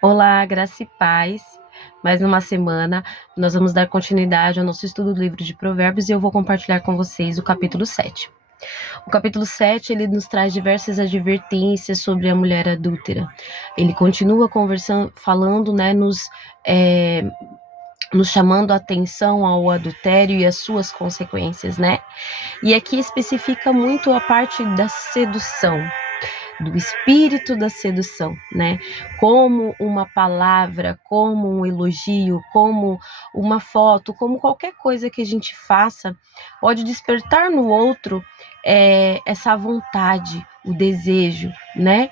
Olá, graça e paz. Mais uma semana, nós vamos dar continuidade ao nosso estudo do livro de Provérbios e eu vou compartilhar com vocês o capítulo 7. O capítulo 7, ele nos traz diversas advertências sobre a mulher adúltera. Ele continua conversando, falando, nos chamando a atenção ao adultério e as suas consequências, né? E aqui especifica muito a parte da sedução, do espírito da sedução, né? Como uma palavra, como um elogio, como uma foto, como qualquer coisa que a gente faça, pode despertar no outro essa vontade, o desejo, né?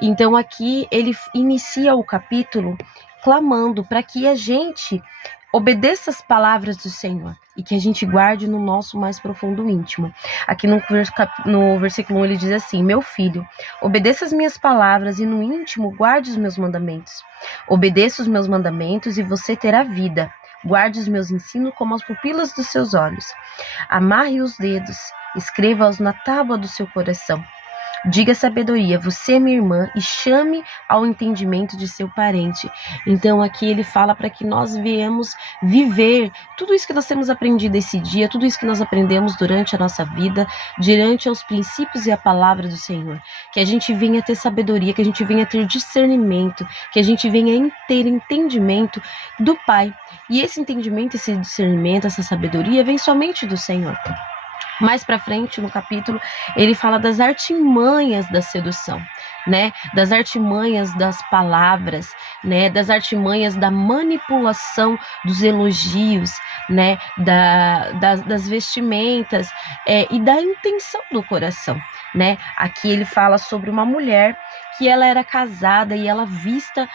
Então aqui ele inicia o capítulo clamando para que a gente obedeça as palavras do Senhor e que a gente guarde no nosso mais profundo íntimo. Aqui no versículo 1 ele diz assim: meu filho, obedeça as minhas palavras e no íntimo guarde os meus mandamentos. Obedeça os meus mandamentos e você terá vida. Guarde os meus ensinos como as pupilas dos seus olhos. Amarre os dedos, escreva-os na tábua do seu coração. Diga sabedoria, você é minha irmã, e chame ao entendimento de seu parente. Então aqui ele fala para que nós viemos viver tudo isso que nós temos aprendido esse dia, tudo isso que nós aprendemos durante a nossa vida, diante aos princípios e a palavra do Senhor. Que a gente venha ter sabedoria, que a gente venha ter discernimento, que a gente venha ter entendimento do Pai. E esse entendimento, esse discernimento, essa sabedoria vem somente do Senhor. Mais para frente no capítulo, ele fala das artimanhas da sedução, né? Das artimanhas das palavras, né? Das artimanhas da manipulação dos elogios, né? Das vestimentas e da intenção do coração, né? Aqui ele fala sobre uma mulher que ela era casada e ela vista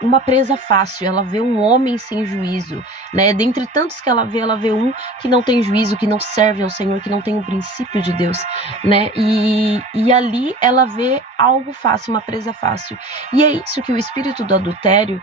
uma presa fácil, ela vê um homem sem juízo, né? Dentre tantos que ela vê um que não tem juízo, que não serve ao Senhor, que não tem o princípio de Deus, né? E ali ela vê algo fácil, uma presa fácil. E é isso que o espírito do adultério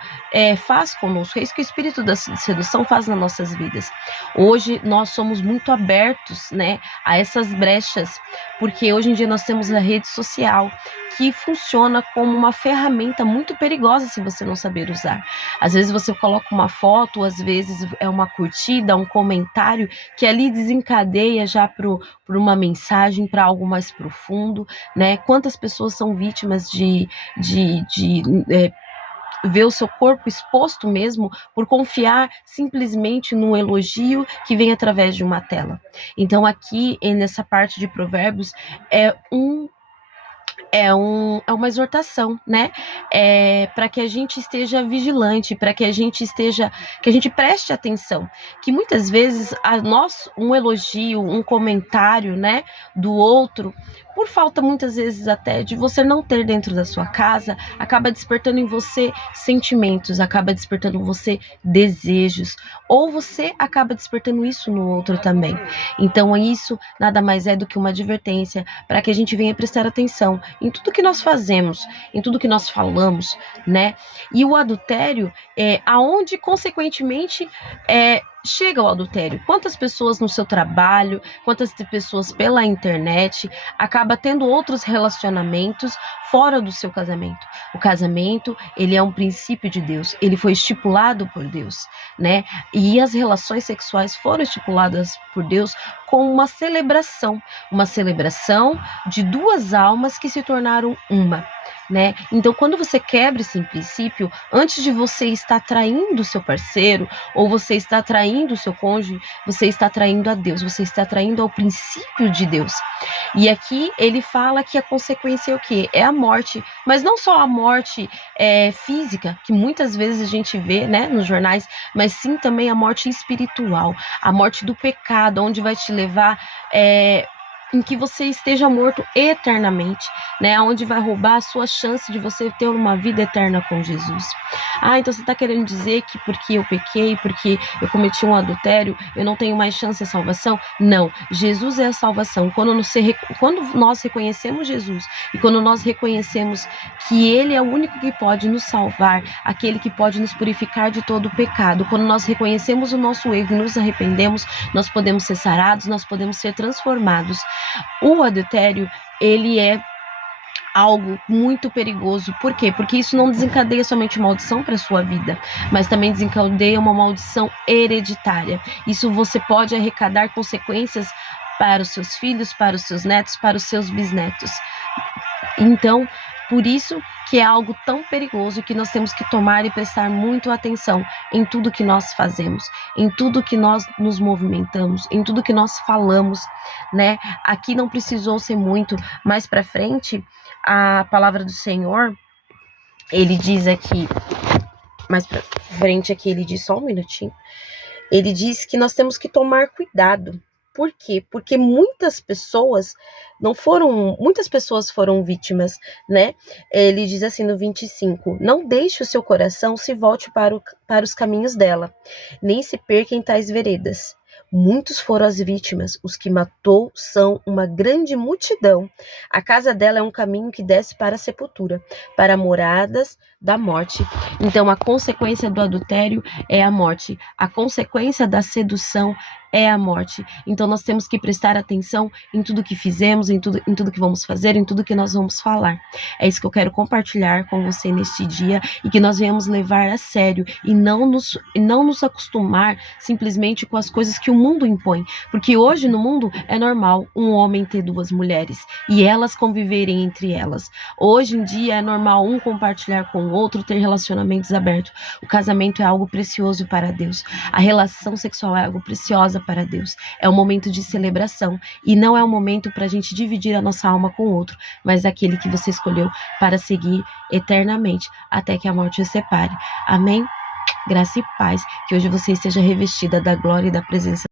faz conosco, é isso que o espírito da sedução faz nas nossas vidas. Hoje nós somos muito abertos, né, a essas brechas, porque hoje em dia nós temos a rede social, que funciona como uma ferramenta muito perigosa se você não saber usar. Às vezes você coloca uma foto, às vezes é uma curtida, um comentário, que ali desencadeia já para uma mensagem, para algo mais profundo, né? Quantas pessoas são vítimas de ver o seu corpo exposto mesmo por confiar simplesmente no elogio que vem através de uma tela. Então aqui, nessa parte de Provérbios, é uma exortação, né? Para que a gente esteja vigilante, para que a gente preste atenção, que muitas vezes um elogio, um comentário, né, do outro, por falta muitas vezes até de você não ter dentro da sua casa, acaba despertando em você sentimentos, acaba despertando em você desejos, ou você acaba despertando isso no outro também. Então isso nada mais é do que uma advertência para que a gente venha prestar atenção em tudo que nós fazemos, em tudo que nós falamos, né? E o adultério aonde consequentemente chega o adultério. Quantas pessoas no seu trabalho, quantas pessoas pela internet acaba tendo outros relacionamentos fora do seu casamento. O casamento, ele é um princípio de Deus, ele foi estipulado por Deus, né? E as relações sexuais foram estipuladas por Deus com uma celebração de duas almas que se tornaram uma, né? Então, quando você quebra esse princípio, antes de você estar traindo o seu parceiro, ou você está traindo o seu cônjuge, você está traindo a Deus, você está traindo ao princípio de Deus. E aqui ele fala que a consequência é o quê? É a morte, mas não só a morte física, que muitas vezes a gente vê, né, nos jornais, mas sim também a morte espiritual, a morte do pecado, onde vai te levar em que você esteja morto eternamente, né? Onde vai roubar a sua chance de você ter uma vida eterna com Jesus. Então você está querendo dizer que porque eu pequei, porque eu cometi um adultério, eu não tenho mais chance de salvação? Não, Jesus é a salvação. Quando nós reconhecemos Jesus e quando nós reconhecemos que Ele é o único que pode nos salvar, aquele que pode nos purificar de todo o pecado, quando nós reconhecemos o nosso erro e nos arrependemos, nós podemos ser sarados, nós podemos ser transformados. O adultério, ele é algo muito perigoso. Por quê? Porque isso não desencadeia somente maldição para sua vida, mas também desencadeia uma maldição hereditária. Isso você pode arrecadar consequências para os seus filhos, para os seus netos, para os seus bisnetos. Então, por isso que é algo tão perigoso que nós temos que tomar e prestar muito atenção em tudo que nós fazemos, em tudo que nós nos movimentamos, em tudo que nós falamos, né? Aqui não precisou ser muito, mais para frente, a palavra do Senhor, ele diz aqui, mais para frente aqui, ele diz, só um minutinho, ele diz que nós temos que tomar cuidado. Por quê? Porque muitas pessoas foram vítimas, né? Ele diz assim no 25, não deixe o seu coração se volte para os caminhos dela, nem se perca em tais veredas. Muitos foram as vítimas, os que matou são uma grande multidão. A casa dela é um caminho que desce para a sepultura, para moradas da morte. Então, a consequência do adultério é a morte. A consequência da sedução é a morte. Então, nós temos que prestar atenção em tudo que fizemos, em tudo que vamos fazer, em tudo que nós vamos falar. É isso que eu quero compartilhar com você neste dia e que nós venhamos levar a sério e não nos acostumar simplesmente com as coisas que o mundo impõe. Porque hoje no mundo é normal um homem ter duas mulheres e elas conviverem entre elas. Hoje em dia é normal um compartilhar com o outro, ter relacionamentos abertos. O casamento é algo precioso para Deus. A relação sexual é algo preciosa para Deus. É um momento de celebração e não é um momento para a gente dividir a nossa alma com o outro, mas aquele que você escolheu para seguir eternamente até que a morte os separe. Amém? Graça e paz. Que hoje você esteja revestida da glória e da presença